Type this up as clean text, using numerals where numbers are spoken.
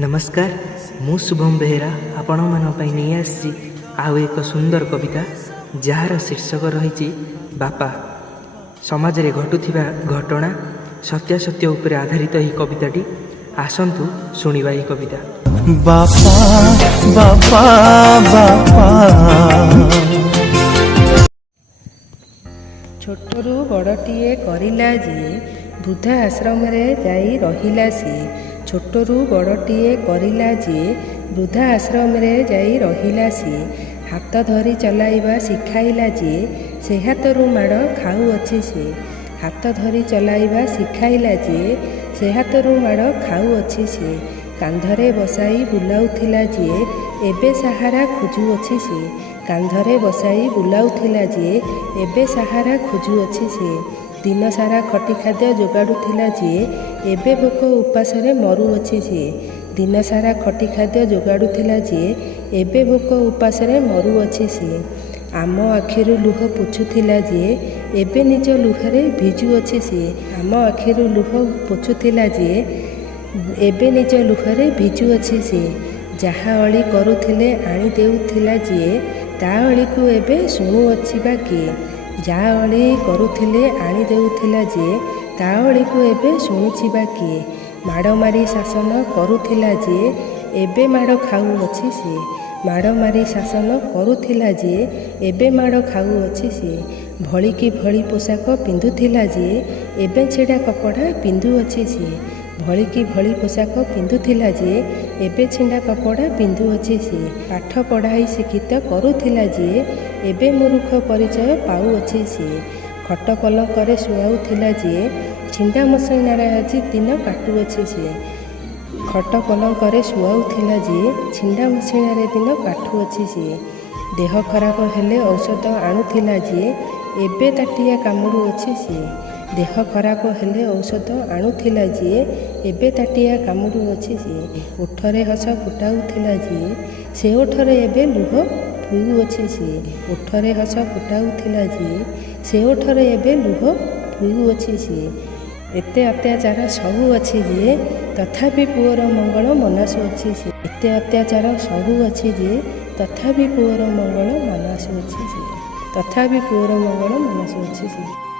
नमस्कार मु शुभम बेहेरा आपण नहीं आसी आउ एक सुंदर कविता जार शीर्षक रही बापा। समाज रे घटुथिबा घटना सत्य सत्य उपरे आधारित ही कविताटी आसंतु शुणिबा ही कविता। बापा बापा बापा छोटरू बड़टीए करिला जे वृद्धा आश्रम रे जाई रहिला सी। छोटरू बड़टीए करिला जे वृद्धा आश्रम रे जाई रहिला सी। हाथ धरी चलाइबा शिखाइला जे से हाथरू माड़ खाऊअछि से। हाथ धरी चलाइबा शिखाइला जे से हाथरू माड़ खाऊअछि से। कांधरे बसाई बुलाउथिला जे एबे सहारा खोजुअछि से। कांधरे बसाई बुलाउथिला जे एबे सहारा खोजुअछि से। दिन सारा खटी खाद्य जोगाड़ुथिला जे एबे भोक उपासरे मरुअछि से। दिन सारा खटी खाद्य जोगाड़ुथिला जे एबे भोक उपासरे मरुअछि से। आम आखिरु लुह पोछुथिला जे एबे निज लुहरे भिजुअछि से। आम आखिरु लुह पोछुथिला जे एबे निज लुहरे भिजुअछि से। जहा अली करुथिले आनी देउथिला जे ता अली को एबे शुणुअछि बा किए। जहा अली करुथिले आनी देउथिला जे ता अली को एबे शुणुछि बा किए। माड़ मारी शासन करुथिला जे एबे माड़ खाऊअछि से। माड़ मारी शासन करुथिला जे एबे माड़ खाऊअछि से। भली की भली पोशाक पिंधुथिला जे एबे छेड़ा कपड़ा पिंधुअछि से। भली की भली पोशाक पिंधुथिला जे एबे छिंडा कपड़ा पिंधुअछि से। पाठ पढ़ाई शिक्षित करुथिला जे एबे मूर्ख परिचय पाउअछि से। खट पलंकरे शुआउथिला जे छिंडा मसिणारे आज दिन काटुअछि से। खट पलंकरे शुआउथिला जे छिंडा मसिणारे दिन काटुअछि से। देह खराब हेले औषध आणुथिला जे एबे ताटिया कामुडुअछि से। देह खराब हेले औषध आणुथिला जे एबे ताटिया कामुडुअछि से। ओठरे हस फुटाउथिला जे से ओठरे एबे लुह फुउअछि से। ओठरे हस फुटाउथिला जे से ओठरे एबे लुह फुउअछि से। एते अत्याचार सबु अछि जे तथापि पुअर मंगल मनासुअछि से। एते अत्याचार सबु अछि जे तथापि पुअर मंगल मनासुअछि से। तथापि पुअर मंगल मनासुअछि से।